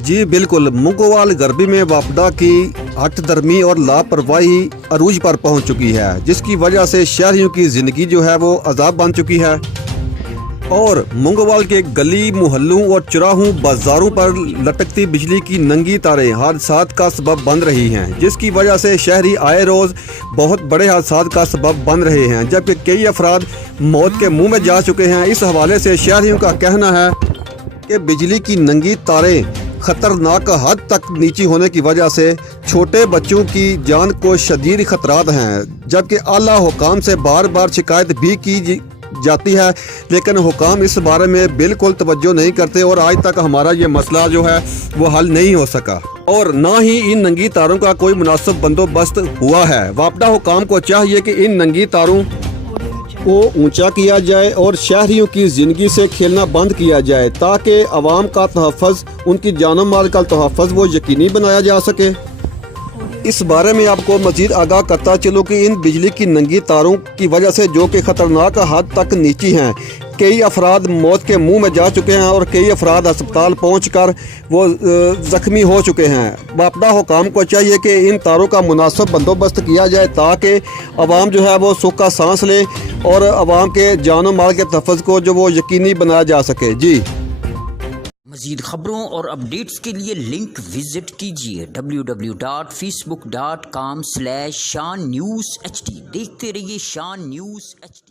जी बिल्कुल, मुंगोवाल गर्मी में वापडा की हठधर्मी और लापरवाही अरूज पर पहुंच चुकी है, जिसकी वजह से शहरियों की ज़िंदगी जो है वो अजाब बन चुकी है। और मुंगोवाल के गली मोहल्लों और चौराहों बाजारों पर लटकती बिजली की नंगी तारें हादसात का सबब बन रही हैं, जिसकी वजह से शहरी आए रोज़ बहुत बड़े हादसात का सबब बन रहे हैं, जबकि कई अफराद मौत के मुंह में जा चुके हैं। इस हवाले से शहरियों का कहना है कि बिजली की नंगी तारें खतरनाक हद तक नीची होने की वजह से छोटे बच्चों की जान को शदीद खतरात हैं, जबकि आला हुकाम से बार बार शिकायत भी की जाती है, लेकिन हुकाम इस बारे में बिल्कुल तवज्जो नहीं करते और आज तक हमारा ये मसला जो है वो हल नहीं हो सका और ना ही इन नंगी तारों का कोई मुनासिब बंदोबस्त हुआ है। वापडा हुकाम को चाहिए कि इन नंगी तारों को ऊंचा किया जाए और शहरियों की ज़िंदगी से खेलना बंद किया जाए, ताकि अवाम का तहफ़्फ़ुज़, उनकी जान माल का तहफ़्फ़ुज़ वो यकीनी बनाया जा सके। इस बारे में आपको मज़ीद आगाह करता चलो कि इन बिजली की नंगी तारों की वजह से, जो कि ख़तरनाक हद तक नीची हैं, कई अफराद मौत के मुंह में जा चुके हैं और कई अफराद अस्पताल पहुंचकर वो ज़ख्मी हो चुके हैं। वापडा हुकाम को चाहिए कि इन तारों का मुनासिब बंदोबस्त किया जाए, ताकि अवाम जो है वो सुख का सांस ले और अवाम के जान माल के तहफ़्फ़ुज़ को जो वो यकीनी बनाया जा सके। जी, मज़ीद खबरों और अपडेट्स के लिए लिंक विजिट कीजिए www.facebook.com/shahnewshd। देखते रहिए शान न्यूज़ HD।